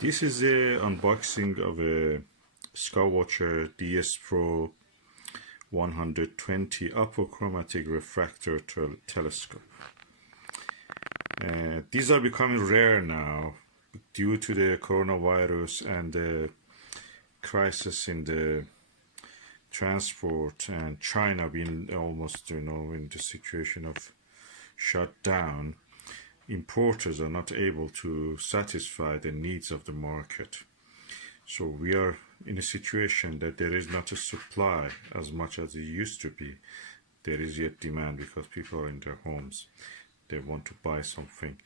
This is the unboxing of a Skywatcher DS Pro 120 Apochromatic Refractor telescope. These are becoming rare now due to the coronavirus and the crisis in the transport, and China being almost, in the situation of shut down. Importers are not able to satisfy the needs of the market. So we are in a situation that there is not a supply as much as it used to be. There is yet demand because people are in their homes. They want to buy something.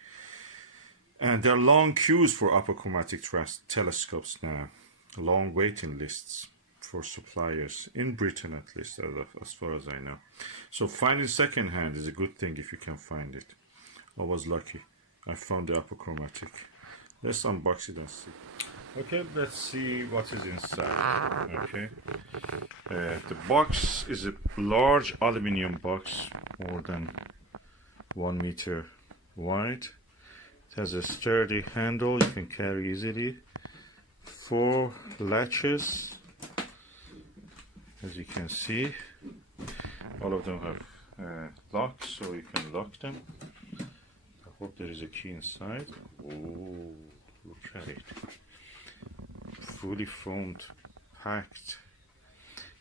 And there are long queues for apochromatic telescopes now. Long waiting lists for suppliers, in Britain at least, as far as I know. So finding second-hand is a good thing if you can find it. I was lucky. I found the apochromatic. Let's unbox it and see. Okay, let's see what is inside. Okay, the box is a large aluminum box, more than 1 meter wide. It has a sturdy handle you can carry easily. 4 latches, as you can see. All of them have locks, so you can lock them. I hope there is a key inside. Oh, look at it. Fully foamed, packed.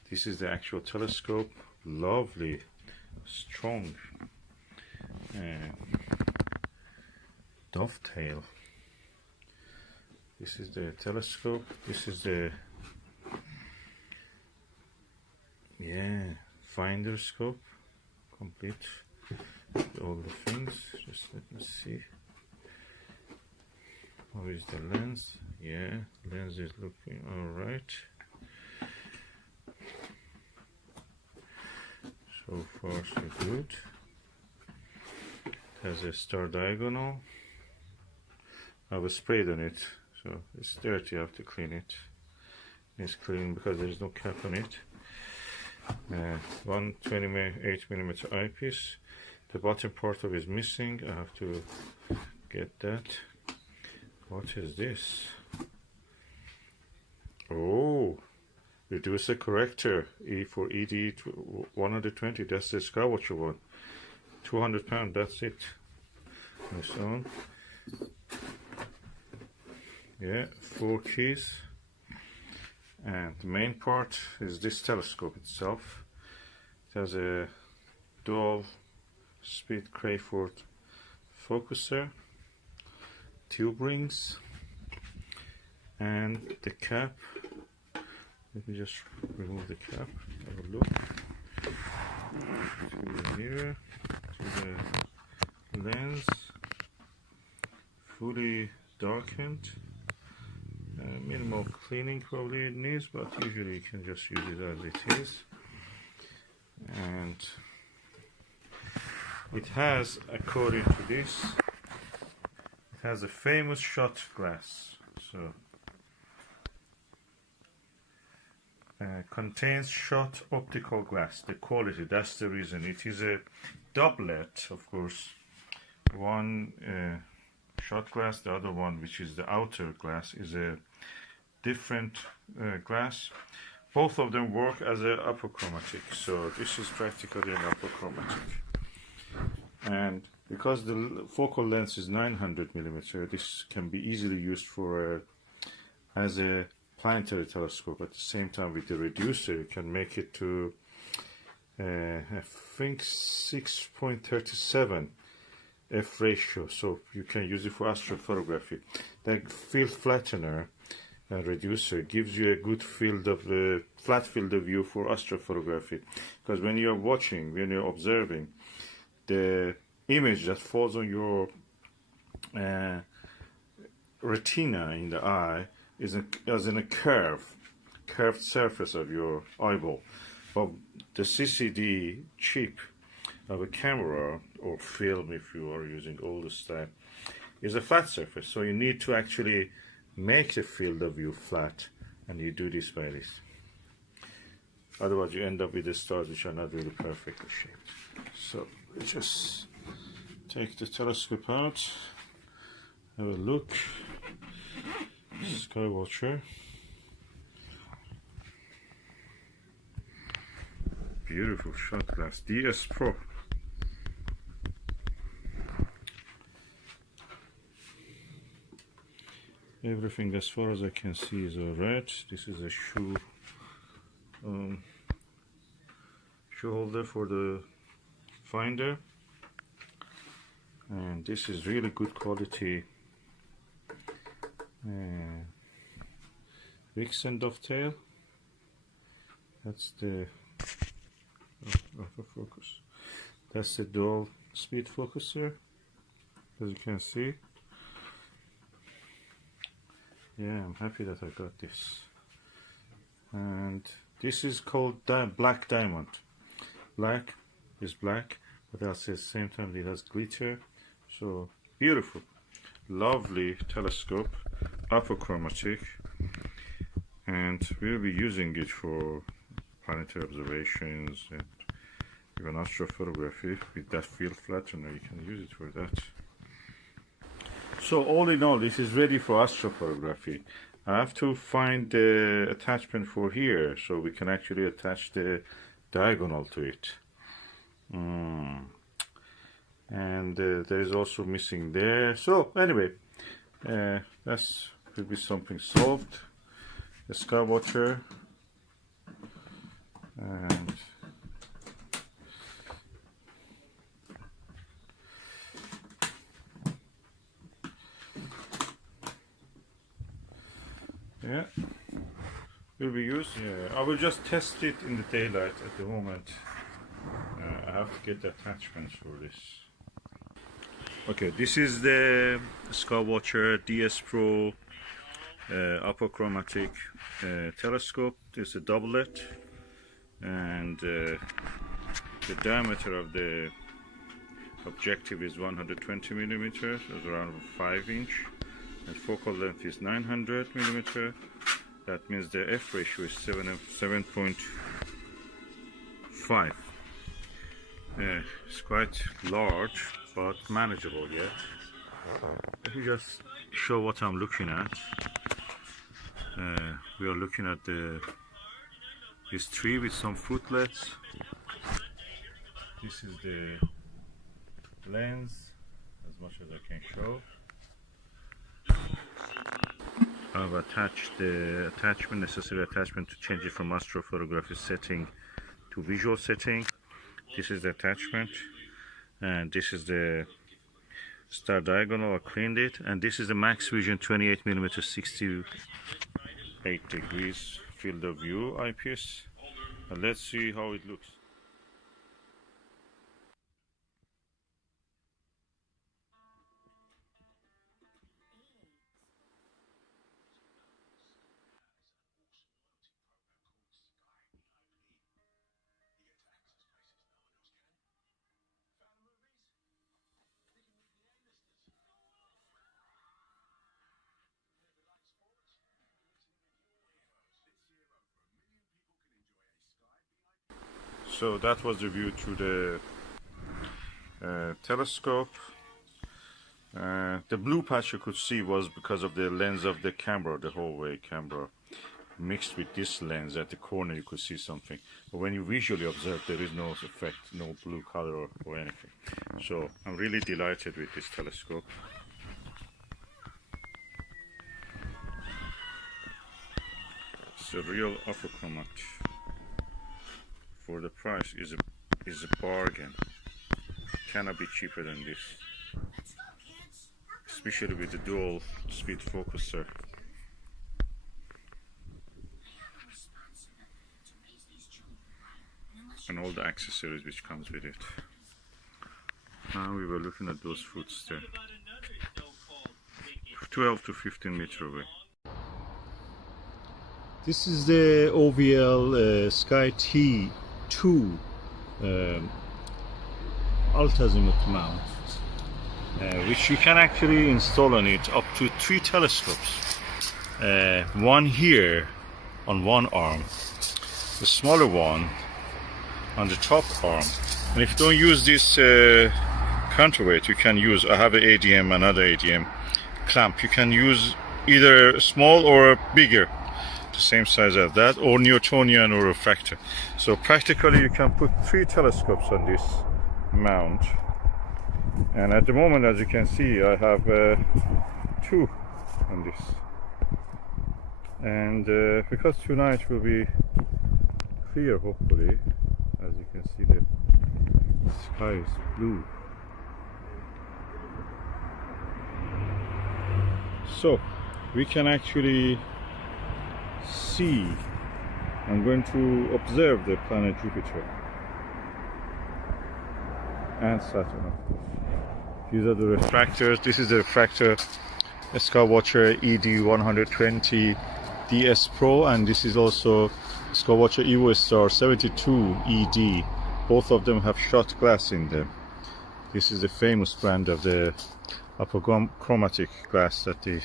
This is the actual telescope. Lovely, strong dovetail. This is the telescope. This is the finder scope, complete with all the things. Just let me see. How is the lens? Yeah, lens is looking all right. So far so good. It has a star diagonal. I was sprayed on it, so it's dirty. I have to clean it. It's clean because there is no cap on it. 128mm eyepiece. The bottom part of it is missing. I have to get that. What is this? Oh, reducer corrector. E for ED 120. That's the Skywatcher one. 200 pounds. That's it. And so on. Yeah, 4 keys. And the main part is this telescope itself. It has a dual speed Crayford focuser, tube rings, and the cap. Let me just remove the cap. Have a look. To the mirror, to the lens, fully darkened. Minimal cleaning probably it needs, but usually you can just use it as it is. And it has, according to this, it has a famous shot glass. So contains shot optical glass. The quality, that's the reason. It is a doublet, of course. One shot glass, the other one, which is the outer glass, is a different glass. Both of them work as a apochromatic, so this is practically an apochromatic. And because the focal length is 900mm, this can be easily used for as a planetary telescope. At the same time, with the reducer, you can make it to I think 6.37 f ratio, so you can use it for astrophotography. The field flattener reducer gives you a good field of flat field of view for astrophotography, because when you're watching, when you're observing, the image that falls on your retina in the eye is as in a curved surface of your eyeball. But the CCD chip of a camera or film, if you are using older style, is a flat surface, so you need to actually make the field of view flat, and you do this by this. Otherwise you end up with the stars which are not really perfectly shaped. So just take the telescope out, have a look. Skywatcher. Beautiful shot glass. DS Pro. Everything as far as I can see is alright. This is a shoe holder for the finder, and this is really good quality Vixen dovetail. That's the focus. That's the dual speed focuser, as you can see. Yeah, I'm happy that I got this. And this is called black diamond. Black is black, but at the same time it has glitter. So beautiful, lovely telescope, apochromatic, and we'll be using it for planetary observations and even astrophotography. With that field flattener, you can use it for that. So all in all, this is ready for astrophotography. I have to find the attachment for here, so we can actually attach the diagonal to it. And there is also missing there. So anyway, that's will be something solved. The Skywatcher, and yeah, will be used. Yeah, I will just test it in the daylight at the moment. I have to get the attachments for this. Okay, this is the Skywatcher DS Pro Apochromatic telescope. It's a doublet, and the diameter of the objective is 120 millimeters, that's around 5 inch, and focal length is 900 millimeter. That means the f ratio is 7.5. It's quite large, but manageable yet. Let me just show what I'm looking at. We are looking at this tree with some fruitlets. This is the lens, as much as I can show. I've attached the necessary attachment to change it from astrophotography setting to visual setting. This is the attachment, and this is the star diagonal. I cleaned it, and this is the max vision 28mm 68 degrees field of view eyepiece. And let's see how it looks. So that was the view through the telescope. The blue patch you could see was because of the lens of the camera, the whole way camera mixed with this lens. At the corner you could see something, but when you visually observe, there is no effect, no blue color or anything. So I'm really delighted with this telescope. It's a real apochromat. For the price is a bargain. Cannot be cheaper than this, especially with the dual speed focuser. And all the accessories which comes with it. Now we were looking at those fruits there. 12 to 15 meters away. This is the OVL Sky T2 altazimuth mount, which you can actually install on it up to 3 telescopes. One here on one arm, the smaller one on the top arm. And if you don't use this counterweight, you can use, I have an ADM, another ADM clamp. You can use either small or bigger, the same size as that, or Newtonian or refractor. So practically you can put 3 telescopes on this mount, and at the moment, as you can see, I have 2 on this, and because tonight will be clear, hopefully, as you can see, the sky is blue. So we can actually see, I'm going to observe the planet Jupiter and Saturn, of course. These are the refractors. This is the refractor Skywatcher ED120 DS Pro, and this is also Skywatcher Evostar 72 ED. Both of them have shot glass in them. This is the famous brand of the Apochromatic glass that they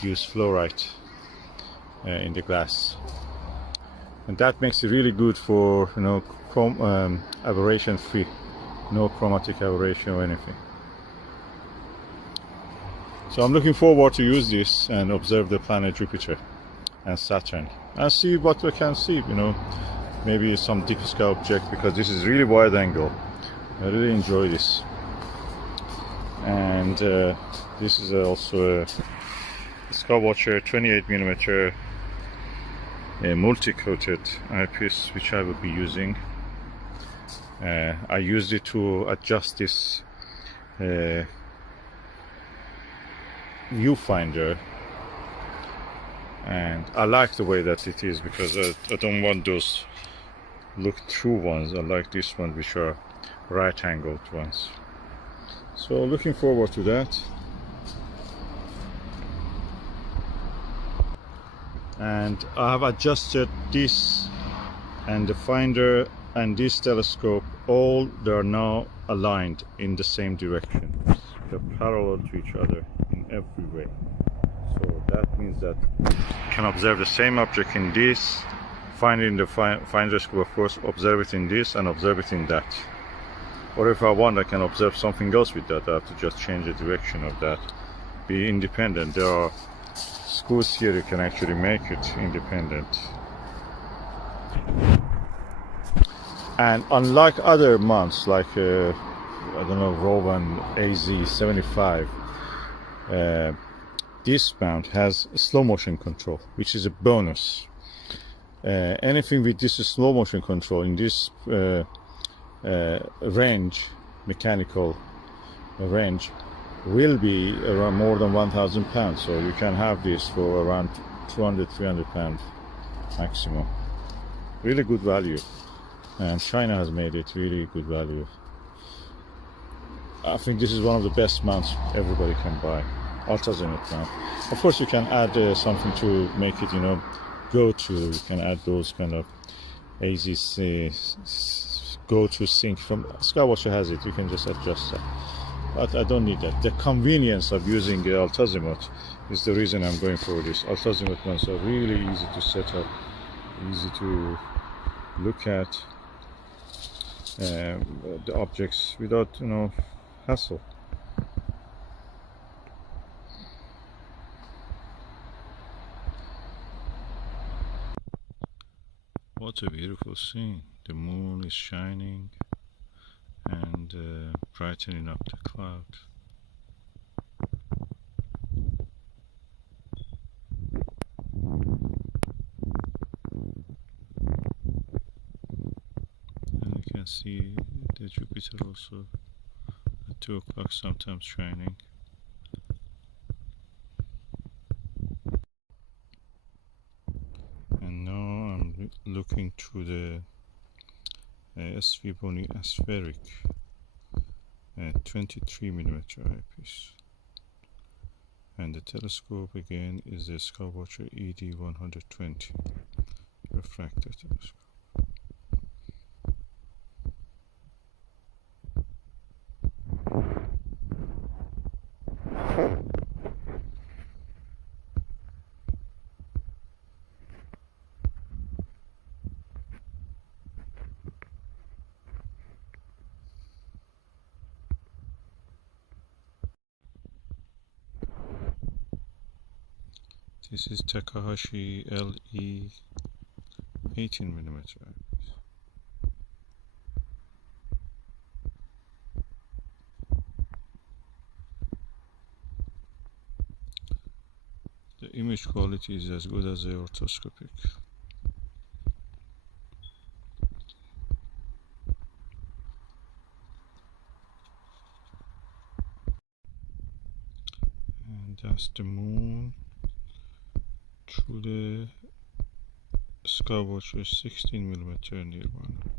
use fluorite in the glass, and that makes it really good for, you know, aberration free, no chromatic aberration or anything. So I'm looking forward to use this and observe the planet Jupiter and Saturn and see what we can see, you know, maybe some deep sky object, because this is really wide angle. I really enjoy this. And this is also a Skywatcher 28mm multi-coated eyepiece, which I will be using. I used it to adjust this viewfinder, and I like the way that it is, because I don't want those look through ones. I like this one, which are right angled ones. So looking forward to that. And I have adjusted this and the finder and this telescope, all they are now aligned in the same direction. They're parallel to each other in every way. So that means that you can observe the same object in this, find it in the finder scope, of course, observe it in this and observe it in that. Or if I want, I can observe something else with that. I have to just change the direction of that. Be independent. There are screws here you can actually make it independent. And unlike other mounts, like I don't know, Rowan AZ75, this mount has slow motion control, which is a bonus. Anything with this slow motion control in this range, mechanical range, will be around more than 1,000 pounds. So you can have this for around 200-300 pounds maximum. Really good value, and China has made it really good value. I think this is one of the best mounts everybody can buy, ultra-zenith mount. Of course, you can add something to make it, you know, go to. You can add those kind of AZC go to sync. From Skywatcher has it. You can just adjust that. But I don't need that. The convenience of using the ultra-zenith is the reason I'm going for this. Ultra-zenith ones are really easy to set up, easy to look at the objects without, you know, hassle. What a beautiful scene. The moon is shining and brightening up the clouds. And you can see the Jupiter also at 2 o'clock sometimes shining. And now I'm looking through the SV Boni aspheric 23mm eyepiece, and the telescope again is the Skywatcher ED120 refractor telescope. This is Takahashi LE 18mm. The image quality is as good as the orthoscopic. And that's the moon through the Skywatcher 16mm Nirvana.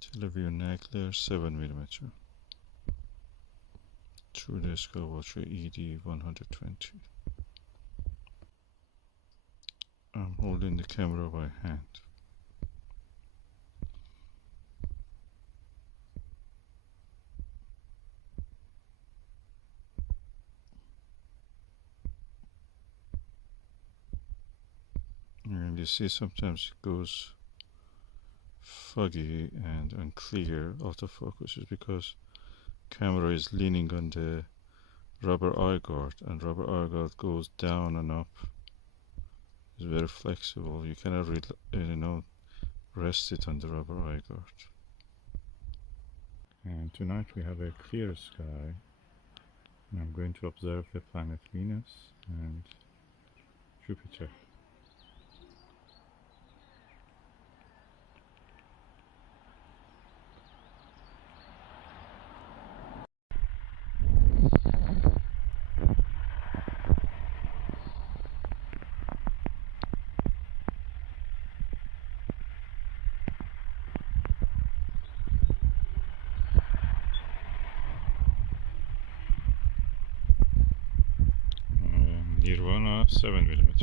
Teleview Nagler 7mm through the Skywatcher ED 120. I'm holding the camera by hand. And you see sometimes it goes foggy and unclear autofocus is because camera is leaning on the rubber eye guard, and rubber eye guard goes down and up. It's very flexible. You cannot rest it on the rubber eye guard. And tonight we have a clear sky. And I'm going to observe the planet Venus and Jupiter. Nirvana 7mm.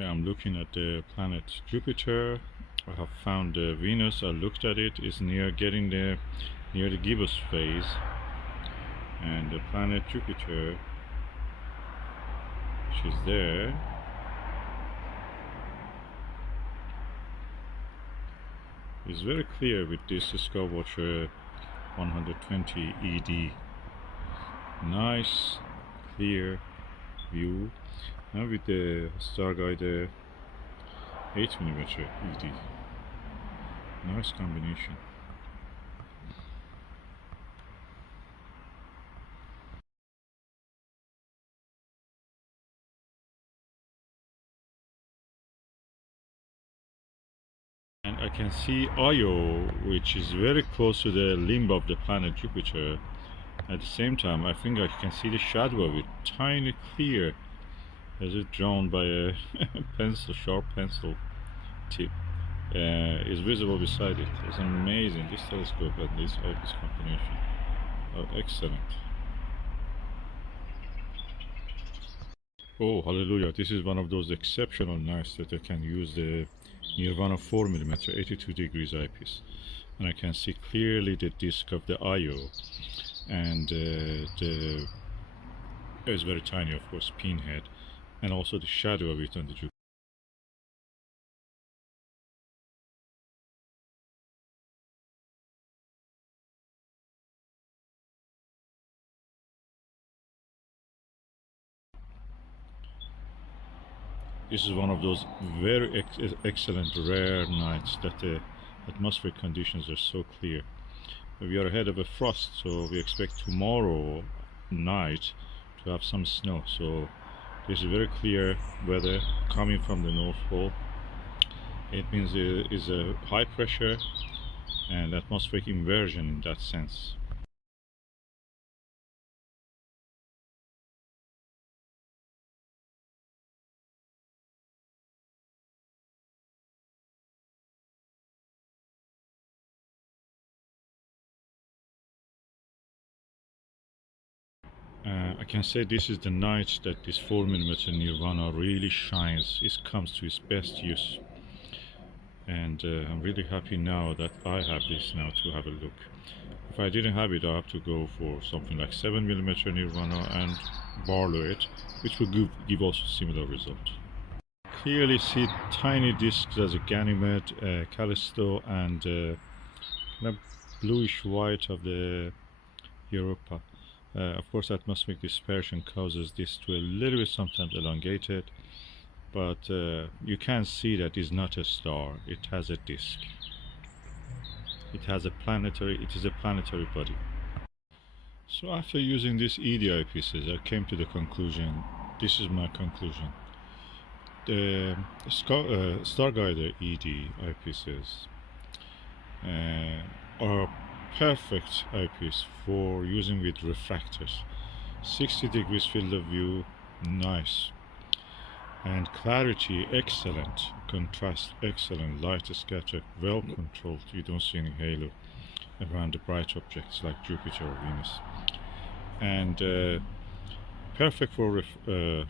I'm looking at the planet Jupiter. I have found Venus. I looked at it. It's near the gibbous phase, and the planet Jupiter, which is there, is very clear with this Skywatcher 120 ED. Nice, clear view. Now with the Starguide 8mm ED. Nice combination. And I can see Io, which is very close to the limb of the planet Jupiter. At the same time, I think I can see the shadow of it, tiny clear, as if drawn by a pencil, sharp pencil tip, is visible beside it. It's amazing. This telescope and this combination are excellent. Oh, hallelujah! This is one of those exceptional nights that I can use the Nirvana 4mm 82 degrees eyepiece, and I can see clearly the disc of the Io, and it's very tiny, of course, pinhead, and also the shadow of it on the Jupiter. This is one of those very excellent, rare nights that the atmospheric conditions are so clear. We are ahead of a frost, so we expect tomorrow night to have some snow. So this is very clear weather coming from the North Pole. It means there is a high pressure and atmospheric inversion in that sense. I can say this is the night that this 4mm Nirvana really shines. It comes to its best use, and I'm really happy now that I have this now to have a look. If I didn't have it, I have to go for something like 7mm Nirvana and borrow it, which will give also similar result. Clearly see tiny discs as a Ganymede, Callisto, and bluish white of the Europa. Of course, atmospheric dispersion causes this to a little bit sometimes elongated, but you can see that it's not a star. It has a disk. It is a planetary body. So after using these ED eyepieces, I came to the conclusion. This is my conclusion. The Starguider ED eyepieces are perfect eyepiece for using with refractors. 60 degrees field of view, nice, and clarity excellent, contrast excellent, light scatter well controlled. You don't see any halo around the bright objects like Jupiter or Venus, and perfect for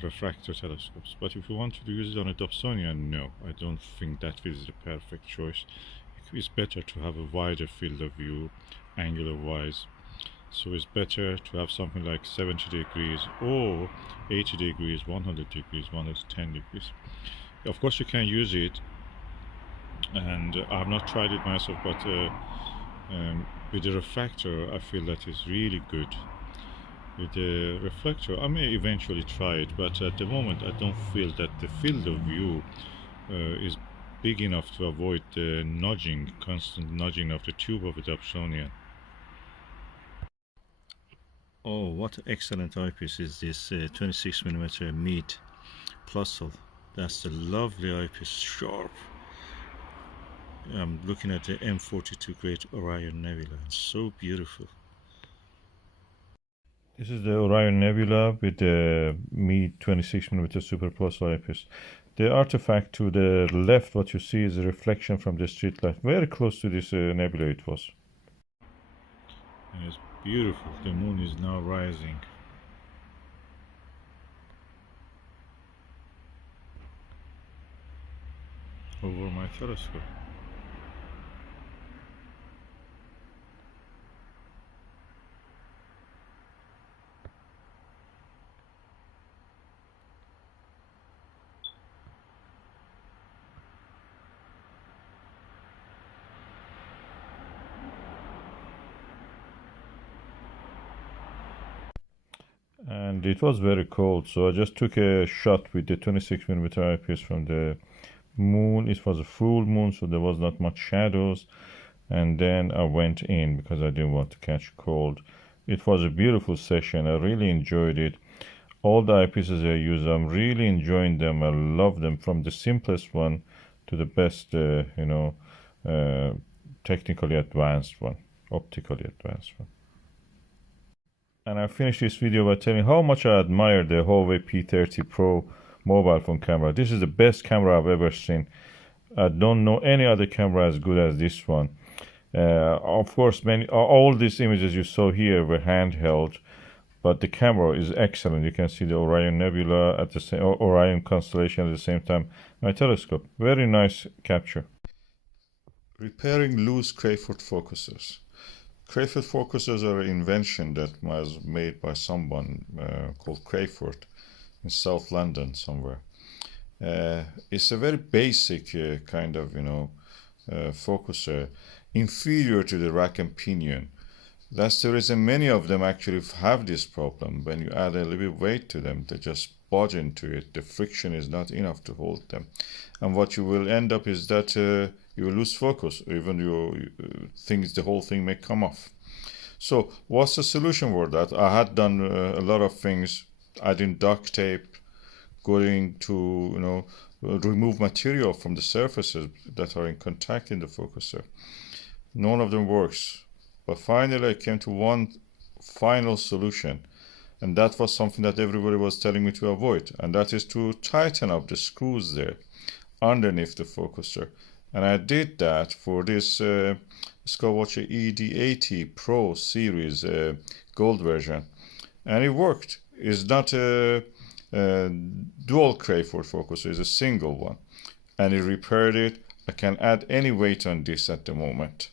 refractor telescopes. But if you want to use it on a Dobsonian, no, I don't think that is the perfect choice. It's better to have a wider field of view, angular wise. So it's better to have something like 70 degrees or 80 degrees, 100 degrees, 110 degrees. Of course you can use it, and I've not tried it myself, but with the refractor I feel that is really good. With the reflector I may eventually try it, but at the moment I don't feel that the field of view is big enough to avoid the nudging, constant nudging of the tube of the Dobsonian. Oh, what excellent eyepiece is this 26mm Meade Plusle. That's a lovely eyepiece, sharp. I'm looking at the M42 Great Orion Nebula. It's so beautiful. This is the Orion Nebula with the Meade 26mm Super Plus eyepiece. The artifact to the left, what you see is a reflection from the street light. Very close to this nebula it was. And it's beautiful. The moon is now rising. Over my telescope. And it was very cold, so I just took a shot with the 26mm eyepiece from the moon. It was a full moon, so there was not much shadows, and then I went in because I didn't want to catch cold. It was a beautiful session. I really enjoyed it. All the eyepieces I use, I'm really enjoying them. I love them, from the simplest one to the best technically advanced one, optically advanced one. And I finished this video by telling how much I admire the Huawei P30 Pro mobile phone camera. This is the best camera I've ever seen. I don't know any other camera as good as this one. Of course, all these images you saw here were handheld, but the camera is excellent. You can see the Orion Nebula at the same Orion constellation at the same time. My telescope, very nice capture. Repairing loose Crayford focusers. Crayford focusers are an invention that was made by someone called Crayford in South London somewhere. It's a very basic kind of focuser, inferior to the rack and pinion. That's the reason many of them actually have this problem. When you add a little bit weight to them, they just budge into it. The friction is not enough to hold them, and what you will end up is that you will lose focus, even the whole thing may come off. So what's the solution for that? I had done a lot of things, adding duct tape, going to remove material from the surfaces that are in contact in the focuser. None of them works. But finally I came to one final solution, and that was something that everybody was telling me to avoid, and that is to tighten up the screws there underneath the focuser. And I did that for this Skywatcher ED80 Pro series gold version, and it worked. It's not a dual Crayford focuser, it's a single one, and it repaired it. I can add any weight on this at the moment.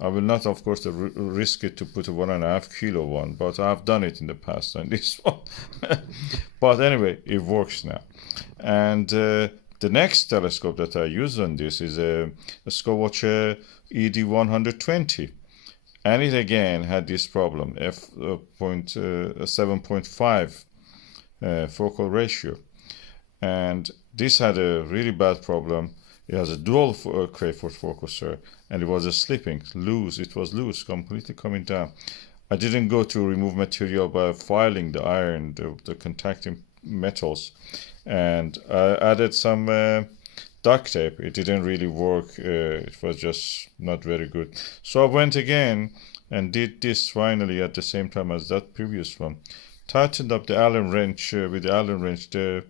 I will not, of course, risk it to put a 1.5 kilo one, but I've done it in the past on this one. But anyway, it works now. And the next telescope that I use on this is a Skywatcher ED120. And it again had this problem, f.7.5 focal ratio. And this had a really bad problem. It has a dual Crayford focuser, and it was slipping, loose. It was loose, completely coming down. I didn't go to remove material by filing the iron, the contacting metals, and I added some duct tape. It didn't really work. It was just not very good. So I went again and did this finally at the same time as that previous one. Tightened up the Allen wrench with the Allen wrench, the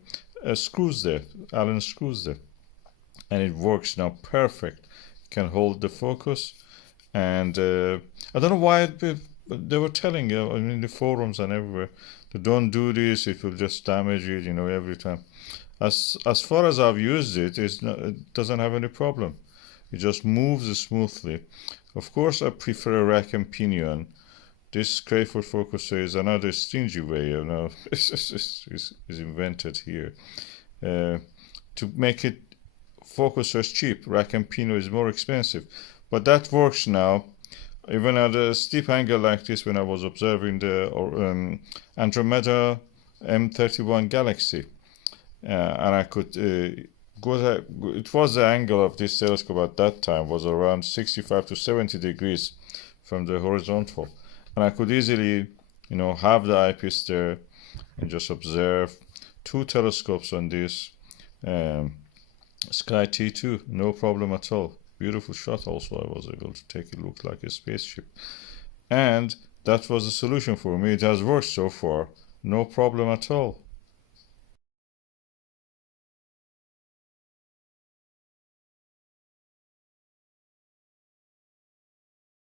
screws there, Allen screws there. And it works now perfect. It can hold the focus, and I don't know why they were telling in the forums and everywhere to don't do this. It will just damage it, every time. As far as I've used it, it doesn't have any problem. It just moves smoothly. Of course, I prefer a rack and pinion. This Crayford focuser is another stingy way, is invented here to make it focusers cheap. Rack and pinion is more expensive, but that works now. Even at a steep angle like this, when I was observing the Andromeda M31 galaxy, and I could go there. It was the angle of this telescope at that time was around 65 to 70 degrees from the horizontal, and I could easily, have the eyepiece there and just observe. 2 telescopes on this. Sky T2, no problem at all. Beautiful shot also. I was able to take it look like a spaceship. And that was the solution for me. It has worked so far. No problem at all.